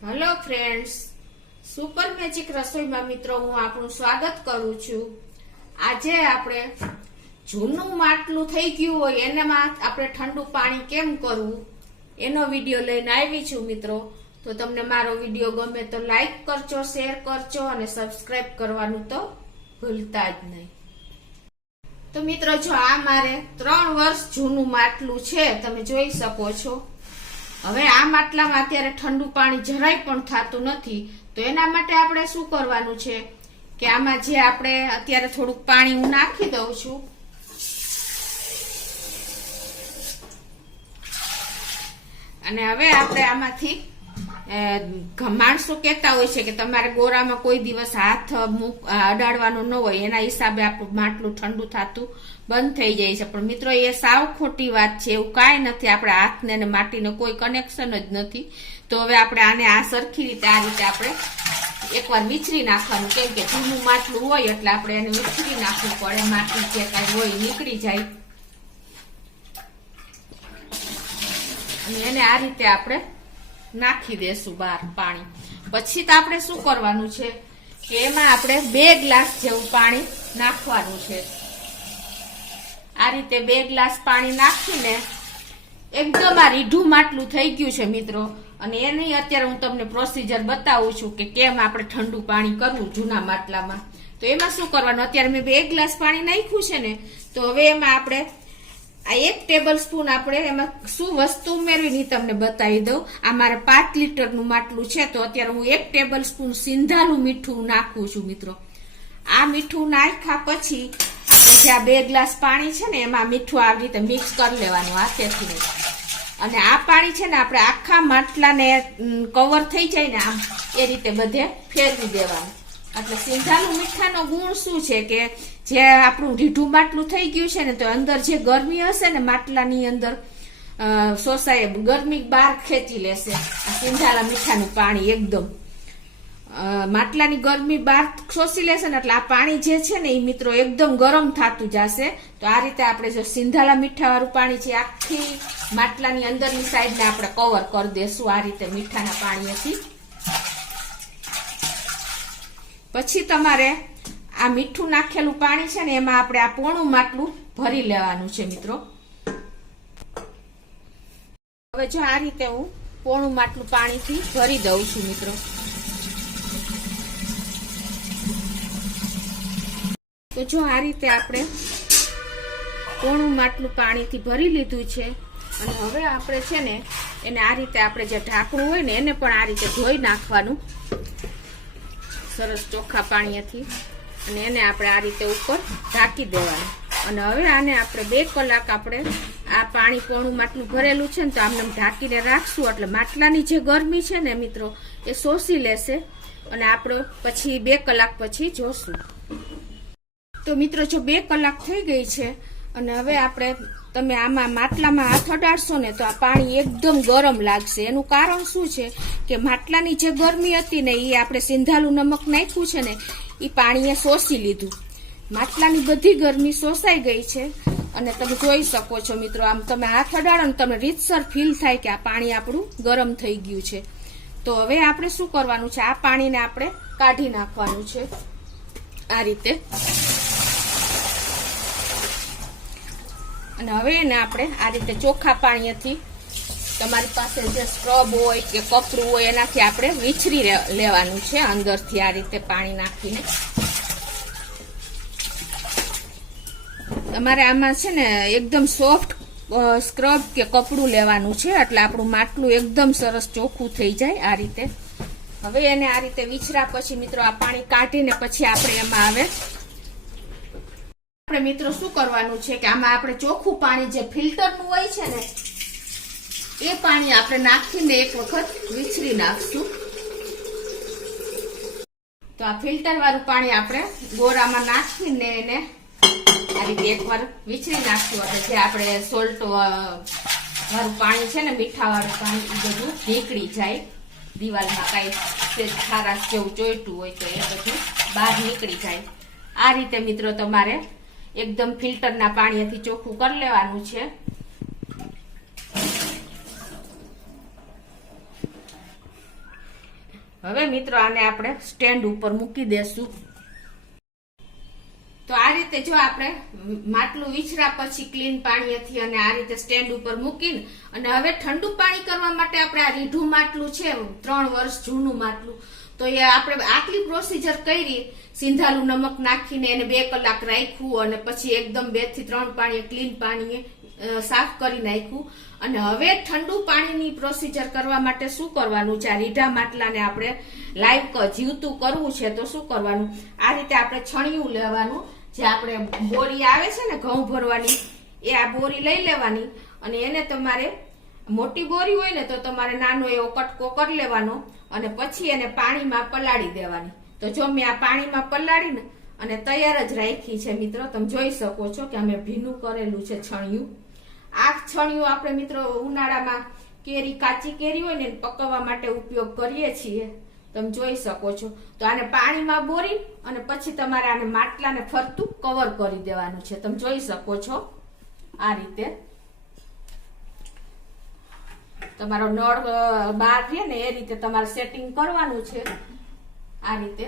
Hello friends, super magic રસોઈમાં મિત્રો હું આપણું સ્વાગત કરું છું। આજે આપણે જૂનું માટલું થઈ ગયું હોય એનામાં આપણે ઠંડુ પાણી કેમ કરવું એનો વિડીયો લઈને આવી છું મિત્રો। તો તમને મારો વિડીયો ગમે તો લાઈક કરજો, શેર કરજો અને સબસ્ક્રાઇબ કરવાનું તો ભૂલતા જ નહીં। તો મિત્રો જો આ મારે 3 વર્ષ જૂનું માટલું છે, તમે જોઈ શકો છો। હવે આ માટલામાં અત્યારે ઠંડુ પાણી જરાય પણ થતું નથી, તો એના માટે આપણે શું કરવાનું છે કે આમાં જે આપણે અત્યારે થોડુંક પાણી હું નાખી દઉં છું। અને હવે આપણે આમાંથી માણસો કહેતા હોય છે કે તમારે ગોરામાં કોઈ દિવસ હાથ અડાડવાનો ન હોય, એના હિસાબે આપણું માટલું ઠંડુ થતું બંધ થઈ જાય છે। પણ મિત્રો એ સાવ ખોટી વાત છે, એવું કાંઈ નથી। આપણે હાથને ને માટીને કોઈ કનેક્શન જ નથી। તો હવે આપણે આને આ સરખી રીતે આ રીતે આપણે એકવાર વિચરી નાખવાનું, કેમ કે જૂનું માટલું હોય એટલે આપણે એને વિચરી નાખવું પડે, માટી જે કાંઈ હોય નીકળી જાય। અને એને આ રીતે આપણે નાખી દેશું બહાર પાણી। પછી તો આપણે શું કરવાનું છે કે એમાં આપણે 2 ગ્લાસ જેવું પાણી નાખવાનું છે। આ રીતે 2 ગ્લાસ પાણી નાખીને એકદમ આ રીઢું માટલું થઈ ગયું છે મિત્રો। અને એની અત્યારે હું તમને પ્રોસીજર બતાવું છું કે કેમ આપણે ઠંડુ પાણી કરવું જૂના માટલામાં। તો એમાં શું કરવાનું, અત્યારે મેં 2 ગ્લાસ પાણી નાખ્યું છે ને, તો હવે એમાં આપણે આ 1 ટેબલ સ્પૂન આપણે એમાં શું વસ્તુ ઉમેરવી તમને બતાવી દઉં। આ મારે 5 લીટરનું માટલું છે, તો અત્યારે હું 1 ટેબલ સ્પૂન સિંધાલું મીઠું નાખું છું મિત્રો। આ મીઠું નાખ્યા પછી આપણે જે આ 2 ગ્લાસ પાણી છે ને એમાં મીઠું આવી રીતે મિક્સ કરી લેવાનું હાથેથી। અને આ પાણી છે ને આપણે આખા માટલાને કવર થઈ જાય ને આમ એ રીતે બધે ફેરવી દેવાનું। એટલે સિંધાલું મીઠાનો ગુણ શું છે કે જે આપણું રીઢું માટલું થઈ ગયું છે ને, તો અંદર જે ગરમી હશે ને માટલાની અંદર શોષાય, ગરમી બહાર ખેંચી લેશે આ સિંધાલા મીઠાનું પાણી। એકદમ માટલાની ગરમી બહાર શોષી લેશે ને એટલે આ પાણી જે છે ને એ મિત્રો એકદમ ગરમ થતું જશે। તો આ રીતે આપણે જો સિંધાલા મીઠા વાળું પાણી છે આખી માટલાની અંદરની સાઈડને આપણે કવર કરી દેશું આ રીતે મીઠાના પાણીથી। પછી તમારે આ મીઠું નાખેલું પાણી છે ને એમાં આપણે આ પોણું માટલું ભરી લેવાનું છે મિત્રો। હવે જો આ રીતે હું પોણું માટલું પાણીથી ભરી દઉં છું મિત્રો। તો જો આ રીતે આપણે પોણું માટલું પાણીથી ભરી લીધું છે। અને હવે આપણે છે ને એને આ રીતે આપણે જે ઢાંકણું હોય ને એને પણ આ રીતે ધોઈ નાખવાનું સરસ ચોખ્ખા પાણીથી। અને એને આપણે આ રીતે ઉપર ઢાંકી દેવાનું। અને હવે આને આપણે 2 કલાક આપણે આ પાણી પોણું માટલું ભરેલું છે ને તો આમને ઢાંકીને રાખશું, એટલે માટલાની જે ગરમી છે ને મિત્રો એ શોષી લેશે। અને આપણે પછી 2 કલાક પછી જોશું। તો મિત્રો જો 2 કલાક થઈ ગઈ છે અને હવે આપણે તમે આમાં માટલામાં હાથ અડાડશો ને તો આ પાણી એકદમ ગરમ લાગશે। એનું કારણ શું છે કે માટલાની જે ગરમી હતી ને એ આપણે સિંધાલું નમક નાખ્યું છે ને એ પાણીએ શોષી લીધું, માટલાની બધી ગરમી શોષાઈ ગઈ છે। અને તમે જોઈ શકો છો મિત્રો, આમ તમે હાથ અડાડો ને તમે રીતસર ફીલ થાય કે આ પાણી આપણું ગરમ થઈ ગયું છે। તો હવે આપણે શું કરવાનું છે, આ પાણીને આપણે કાઢી નાખવાનું છે આ રીતે। અને હવે એને આપણે આ રીતે ચોખ્ખા પાણીથી તમારી પાસે જે સ્ક્રબ હોય કે કપડું હોય એનાથી આપણે વિચરી લેવાનું છે અંદરથી આ રીતે પાણી નાખીને। તમારે આમાં છે ને એકદમ સોફ્ટ સ્ક્રબ કે કપડું લેવાનું છે, એટલે આપણું માટલું એકદમ સરસ ચોખ્ખું થઈ જાય આ રીતે। હવે એને આ રીતે વિચરા પછી મિત્રો આ પાણી કાઢીને પછી આપણે એમાં આવે આપણે મિત્રો શું કરવાનું છે કે આમાં આપણે ચોખ્ખું પાણી જે ફિલ્ટરનું હોય છે ને એ પાણી આપણે નાખીને એક વખત વિચરી નાખશું। તો આ ફિલ્ટર વાળું પાણી આપણે ગોરામાં નાખીને એને આ રીતે એકવાર વિચરી નાખશું, એટલે જે આપણે સોલ્ટ વાળું પાણી છે ને મીઠા વાળું પાણી એ બધું નીકળી જાય। દિવાલમાં કાંઈ ખારાશ જેવું ચોઈટું હોય તો એ બધું બહાર નીકળી જાય। આ રીતે મિત્રો તમારે એકદમ ફિલ્ટરના પાણીથી ચોખ્ખું કરી લેવાનું છે। હવે મિત્રો આને આપણે સ્ટેન્ડ ઉપર મૂકી દેશું. તો આ રીતે જો આપણે માટલું વિછરા પછી ક્લીન પાણીથી અને આ રીતે સ્ટેન્ડ ઉપર મૂકીને અને હવે ઠંડુ પાણી કરવા માટે આપણે આ રીઢું માટલું છે 3 વર્ષ જૂનું માટલું, તો એ આપણે આટલી પ્રોસીજર કરી, સિંધાલું નમક નાખીને એને 2 કલાક રાખ્યું અને પછી એકદમ 2 થી 3 પાણીએ ક્લીન પાણીએ સાફ કરી નાખ્યું. અને હવે ઠંડુ પાણીની પ્રોસીજર કરવા માટે શું કરવાનું છે, આ રીઢા માટલાને આપણે લાઈવ જીવતું કરવું છે તો શું કરવાનું, આ રીતે આપણે છણિયું લેવાનું, જે આપણે બોરી આવે છે ને ઘઉં ભરવાની, એ આ બોરી લઈ લેવાની અને એને તમારે મોટી બોરી હોય ને તો તમારે નાનો એવો કટકો કરી લેવાનો અને પછી એને પાણીમાં પલાળી દેવાની. તો જો મેં આ પાણીમાં પલાળીને અને તૈયાર જ રાખી છે મિત્રો. તમે જોઈ શકો છો કે અમે ભીનું કરેલું છે છણિયું. આ છણિયું આપણે મિત્રો ઉનાળામાં કેરી, કાચી કેરી હોય ને પકવવા માટે ઉપયોગ કરીએ છીએ. તમે જોઈ શકો છો. તો આને પાણીમાં બોરી અને પછી તમારે આને માટલાને ફરતું કવર કરી દેવાનું છે. તમે જોઈ શકો છો આ રીતે તમારો નળ બહાર રહે ને એ રીતે તમારે સેટિંગ કરવાનું છે. આ રીતે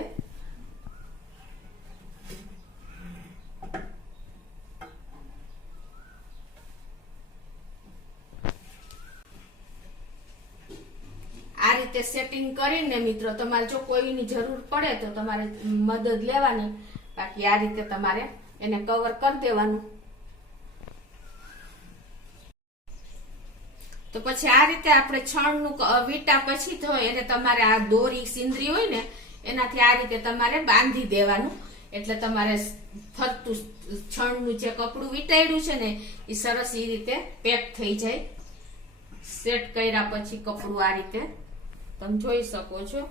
આ રીતે સેટિંગ કરીને મિત્રો તમારે જો કોઈની જરૂર પડે તો તમારે મદદ લેવાની, બાકી આ રીતે તમારે એને કવર કરી દેવાનું. તો પછી આ રીતે આપણે છણનું વીટા પછી તો એને તમારે આ દોરી સિંદરી હોય ને એનાથી આ રીતે તમારે બાંધી દેવાનું, એટલે તમારે ફરતું છણનું જે કપડું વીટાડ્યું છે ને એ સરસ એ રીતે પેક થઈ જાય. સેટ કર્યા પછી કપડું આ રીતે તમે જોઈ શકો છો.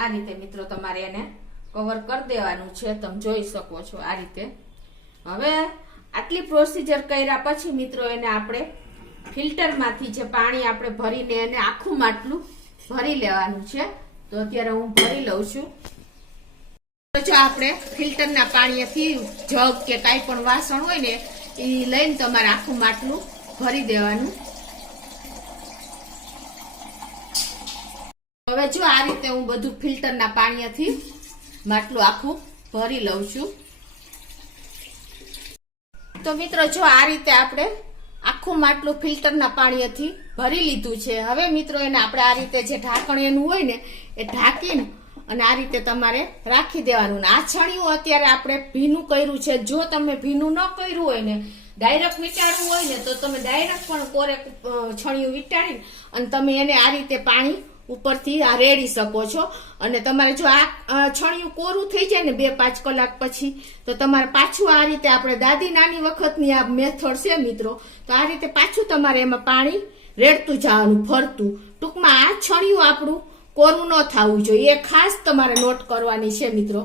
આ રીતે મિત્રો તમારે એને કવર કરી દેવાનું છે. તમે જોઈ શકો છો આ રીતે. હવે આટલી પ્રોસીજર કર્યા પછી મિત્રો એને આપણે ફિલ્ટરમાંથી જે પાણી આપણે ભરીને એને આખું માટલું ભરી લેવાનું છે. તો અત્યારે હું ભરી લઉં છું. જો આપણે ફિલ્ટરના પાણીથી જગ કે કાંઈ પણ વાસણ હોય ને એ લઈને તમારે આખું માટલું ભરી દેવાનું. હવે જો આ રીતે હું બધું ફિલ્ટરના પાણીથી માટલું આખું ભરી લઉં છું. તો મિત્રો જો આ રીતે આપણે આખું માટલું ફિલ્ટરના પાણીથી ભરી લીધું છે. હવે મિત્રો એને આપણે આ રીતે જે ઢાંકણ એનું હોય ને એ ઢાંકીને અને આ રીતે તમારે રાખી દેવાનું. આ છણિયું અત્યારે આપણે ભીનું કર્યું છે. જો તમે ભીનું ન કર્યું હોય ને, ડાયરેક્ટ વીટાડવું હોય ને તો તમે ડાયરેક્ટ પણ કોરે છણિયું વીટાડીને અને તમે એને આ રીતે પાણી ઉપરથી આ રેડી શકો છો. અને તમારે જો આ છણિયું કોરું થઈ જાય ને 2-5 કલાક પછી તો તમારે પાછું આ રીતે આપણે દાદી નાની વખતની આ મેથડ છે મિત્રો, તો આ રીતે પાછું તમારે એમાં પાણી રેડતું જવાનું ફરતું. ટૂંકમાં આ છણિયું આપણું કોરું ન થવું જોઈએ, એ ખાસ તમારે નોટ કરવાની છે મિત્રો.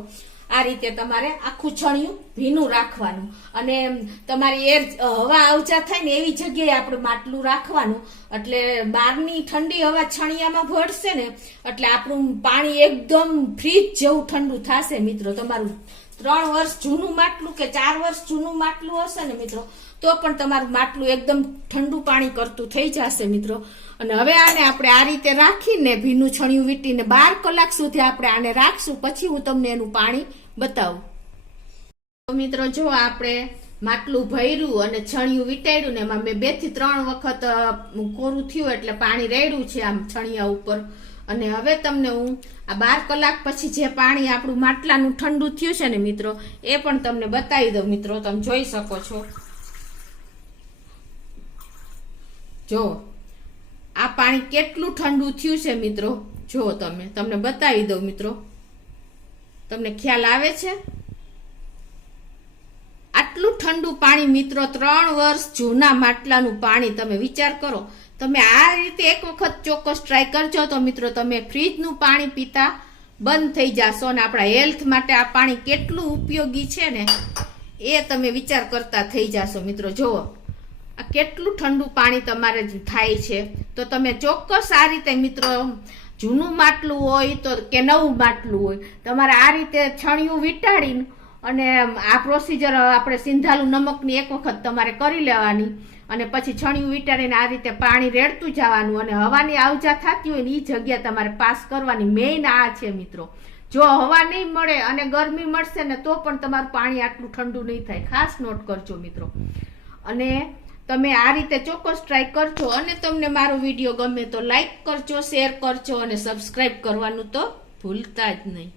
આ રીતે તમારે આખું છણિયું ભીનું રાખવાનું અને તમારી એર હવા આવજા થાય ને એવી જગ્યાએ આપણે માટલું રાખવાનું, એટલે બહારની ઠંડી હવા છણિયામાં ભળશે ને એટલે આપણું પાણી એકદમ ફ્રીજ જેવું ઠંડુ થશે મિત્રો. તમારું 3 વર્ષ જૂનું માટલું કે 4 વર્ષ જૂનું માટલું હશે ને મિત્રો તો પણ તમારું માટલું એકદમ ઠંડુ પાણી કરતું થઈ જશે મિત્રો. અને હવે આને આપણે આ રીતે રાખીને ભીનું છણિયું વીટીને 12 કલાક સુધી આપણે આને રાખશું. પછી હું તમને એનું પાણી બતાવું. તો મિત્રો જો આપણે માટલું ભર્યું અને છણિયું વીટાડ્યું ને એમાં મેં 2 થી 3 વખત કોરું થયું એટલે પાણી રેડ્યું છે આમ છણિયા ઉપર. અને હવે તમને હું આ 12 કલાક પછી જે પાણી આપણું માટલાનું ઠંડુ થયું છે ને મિત્રો એ પણ તમને બતાવી દઉં મિત્રો. તમે જોઈ શકો છો. જો આ પાણી કેટલું ઠંડુ થયું છે મિત્રો, જો તમને બતાવી દઉં મિત્રો. તમને ખ્યાલ આવે છે? આટલું ઠંડુ પાણી મિત્રો 3 વર્ષ જૂના માટલાનું પાણી. તમે વિચાર કરો, તમે આ રીતે એક વખત ચોક્કસ ટ્રાય કરજો તો મિત્રો તમે ફ્રીજનું પાણી પીતા બંધ થઈ જશો. અને આપણા હેલ્થ માટે આ પાણી કેટલું ઉપયોગી છે ને એ તમે વિચાર કરતા થઈ જશો મિત્રો. જુઓ આ કેટલું ઠંડુ પાણી તમારે થાય છે. તો તમે ચોક્કસ આ રીતે મિત્રો જૂનું માટલું હોય તો કે નવું માટલું હોય, તમારે આ રીતે છણિયું વીંટાડીને અને આ પ્રોસીજર આપણે સિંધાલું નમકની એક વખત તમારે કરી લેવાની અને પછી છણિયું વીંટાડીને આ રીતે પાણી રેડતું જવાનું અને હવાની આવજા થતી હોય ને એ જગ્યા તમારે પાસ કરવાની. મેઇન આ છે મિત્રો. જો હવા નહીં મળે અને ગરમી મળશે ને તો પણ તમારું પાણી આટલું ઠંડુ નહીં થાય. ખાસ નોટ કરજો મિત્રો. અને તમે આ રીતે ચોક્કસ ટ્રાય કરજો અને તમને મારો વિડીયો ગમે તો લાઈક કરજો, શેર કરજો અને સબસ્ક્રાઈબ કરવાનું તો ભૂલતા જ નહીં.